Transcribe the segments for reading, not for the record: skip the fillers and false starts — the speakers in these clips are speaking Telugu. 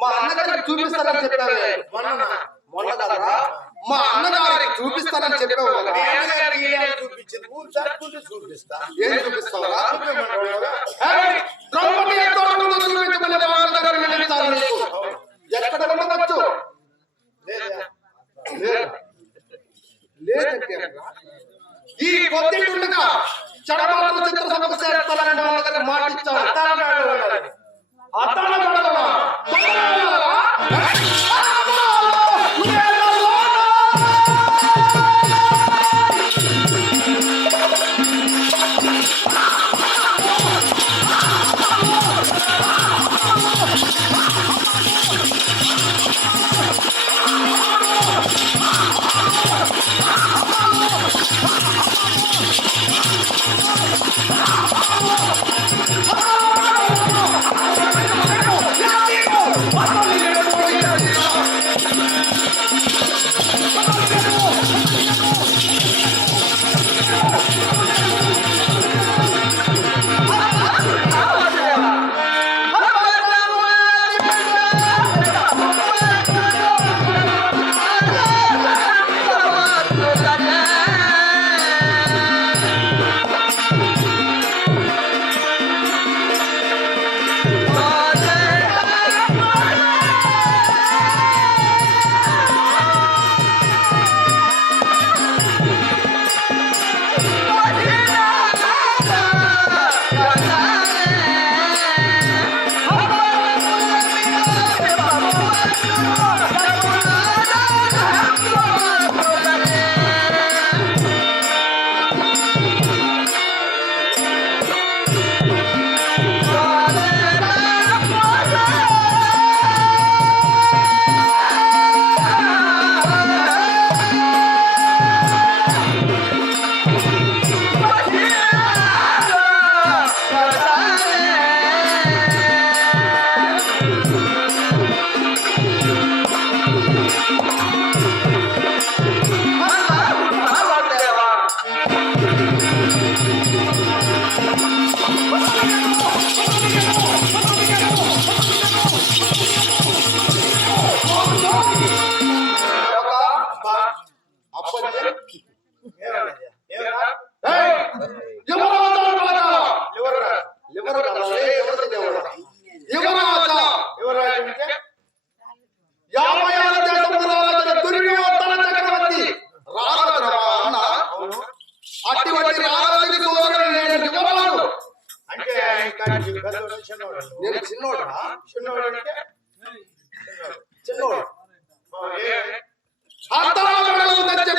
మా అన్నగారికి చూపిస్తానని చెప్పావే మొన్న కదా మా అన్నగారికి చూపిస్తానని చెప్పావు చూపిస్తా ఏం చూపిస్తావా ఎక్కడ ఉండవచ్చు లేదంటే ఈ పొద్దుండగా చడమాత్ర చిత్ర సమస్య మాటిచ్చావు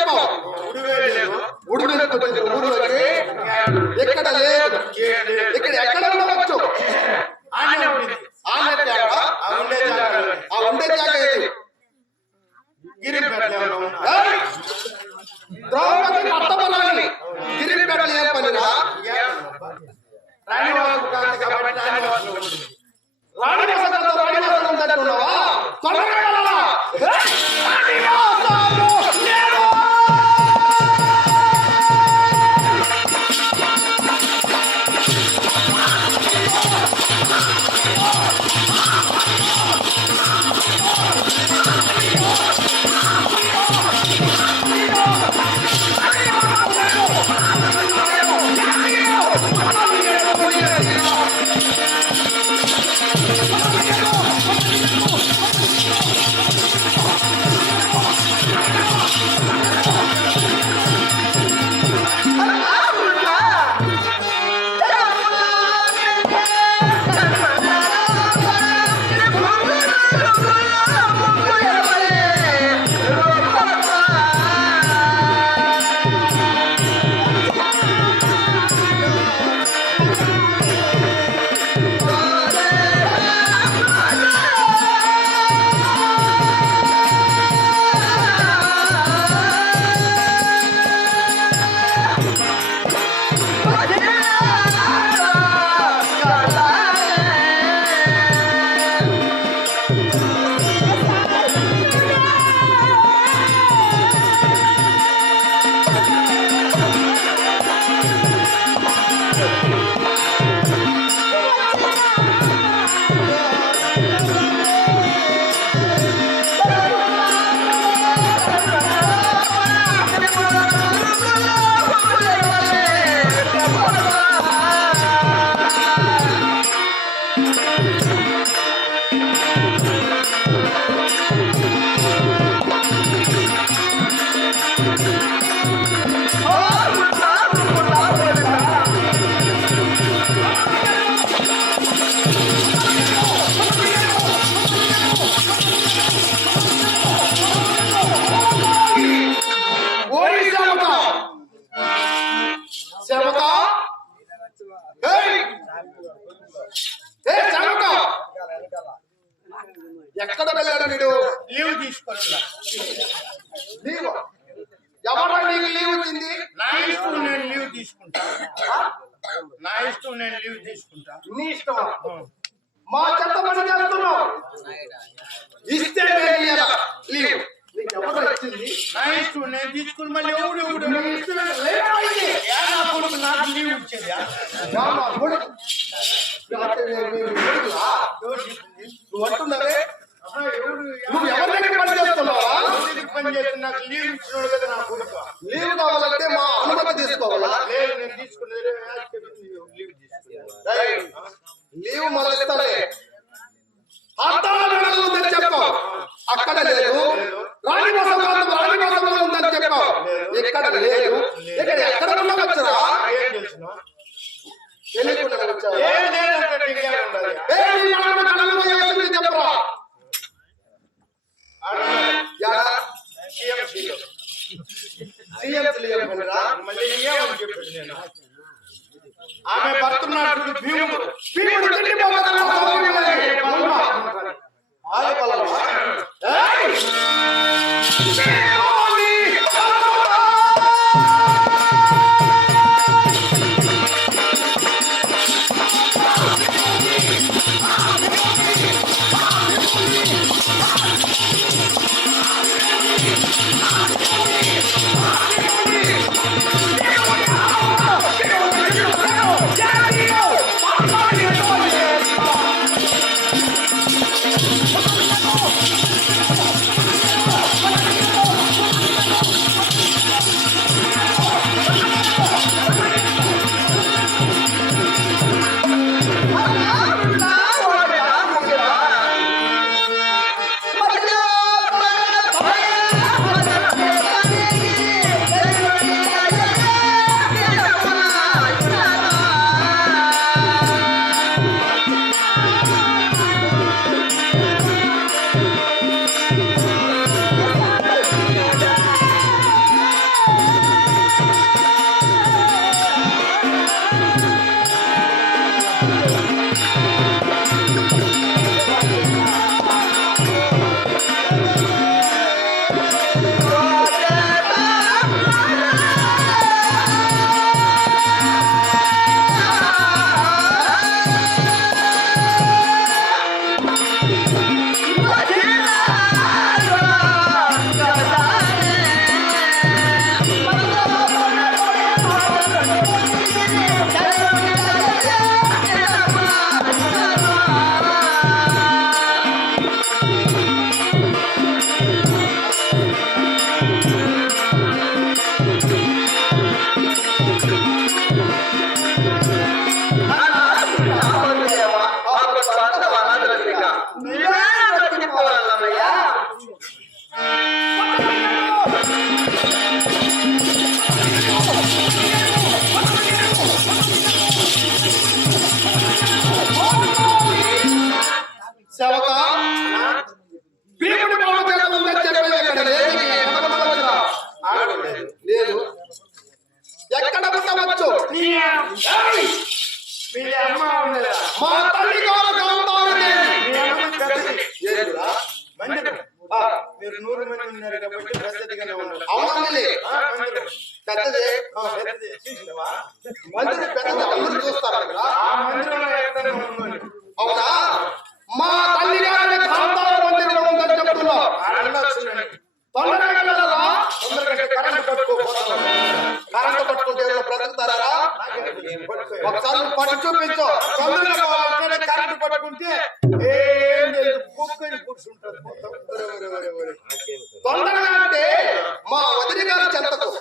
చెప్పావు ఉడుకు ఊరులోకి ఎక్కడ లేదు ఇక్కడ ఎక్కడ ఉండవచ్చు ఉండే జాగా ఏది ద్రౌపది పట్టబలాన్ని గిరిపేటలు ఏ పనిరా రాణివాసం ఉందంటున్నావా ఎక్కడ వెళ్ళాడు నీడు లీవ్ తీసుకొని లీవ్ ఎవరు నీకు లీవ్ వచ్చింది నా ఇష్టం నేను లీవ్ తీసుకుంటా నా ఇష్టం నేను లీవ్ తీసుకుంటా నీ ఇష్టం మా చెత్త పని చేస్తున్నావు ఇస్తే లీవ్ నీకు ఎవరు వచ్చింది నా ఇష్టం నేను తీసుకుని మళ్ళీ ఎవడు నీ ఇష్టం నా కొడుకు నాకు లీవ్ ఇచ్చేది నువ్వు అంటున్నావే నువ్వు ఎవరికి పని చేస్తున్నావా పని చేసి నాకు లీవ్ ఇచ్చినాడు కదా నా కొడుకు లీవ్ కావాలంటే మా అనుమతి తీసుకోవాలా లేదు నేను తీసుకునేది లీవ్ తీసుకున్నాను లీవ్ మొదలెత్తాలే ఉందని చెప్పావు అక్కడ లేదు రాణివాసం ఉందని చెప్పావు ఎక్కడ లేదు ఇక్కడ ఎక్కడ ఉండవచ్చురా తెలియకుండా వచ్చావు చెప్పరా ఆమె భర్తున్నాడు భీముడు వీళ్ళ అమ్మ ఉండదా? మా తల్లి గారు గాంధారదేవి. మీ అమ్మ పెద్దది. ఏంటిరా? మందిరం. మీరు 100 మంది ఉన్నారు కాబట్టి పెద్దదిగానే ఉన్నారు. అవునండి, మందిరం పెద్దది. పెద్దది. చూసినవా? మందిరం పెద్దది, అందరూ చూస్తారు కదా. ఆ మందిరంలో ఎక్కడైనా ఉన్నాను. అవునా? మా తల్లి గారి గాంధార మందిరంలో ఉందని చెప్తున్నా. తొందరగా వెళ్ళాలా? తొందరగా కరెంట్ పట్టుకోపోతాను. కరెంటు పట్టుకుంటే ఎవరో బ్రతుకుతారా? ఒకసారి నువ్వు పట్టు చూపించు. తొందరగా పోవాలంటే కరెంట్ పట్టుకుంటే ఏం లేదు, కుక్కని కూర్చుంటారు. తొందరగా అంటే మా వదిలి గారి చెంతకు.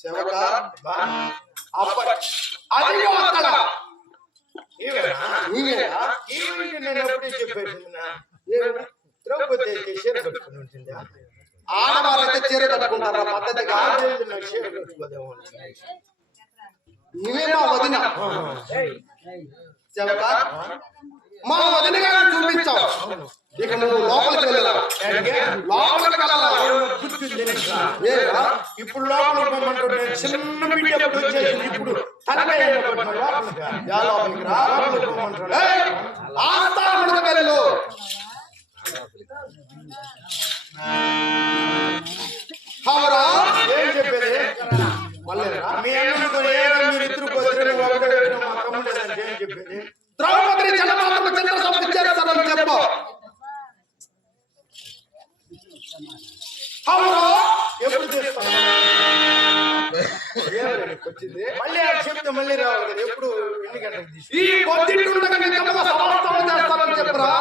సేవక అది అక్కడ నీవేనా? నేను ఎప్పుడే చెప్పేసింది. ద్రౌపది అయితే చీర కట్టుకుని ఉంటుందా? ఆడవాళ్ళైతే చీర కట్టుకుంటారా పద్ధతిగా? నాకు చీర కట్టుకోదేమో. నువ్వే మా వదిన. సేవక మా వదిన గారిని చూపించావు. ఇక నువ్వు లోపలికి వెళ్ళాలా? లోపలికి వెళ్ళాలా? ఏరా? ఇప్పుడు లోపలికి పోమంటాడు. చిన్న బిడ్డ ఎప్పుడు వచ్చేసింది. ఇప్పుడు తనకాయ యా లోపలికి రా. లోపలికి పోమంటాడు. ఏయ్! ఆస్థానమునకు వెళ్ళు. అవురా? ఏం చెప్పేది? మళ్ళీరా? మీ అన్నకు ఏదో మీరు ఇద్దరు పోతే ఒకటే మా తమ్ముడు అంటే ఏం చెప్పేది? ద్రౌపదిని జలమాతకు చంద్రసభకు చేస్తానని చెప్పు. అవురా? ఎప్పుడు చేస్తాను? వచ్చింది మళ్ళీ ఆ చెప్తే మళ్ళీ రావాలి కదా. ఎప్పుడు ఎన్ని గంటలకు తీసుకు ఈ పొద్దుండగా నీ తమ్ముడు సమాస్తానం చేస్తానని చెప్పురా.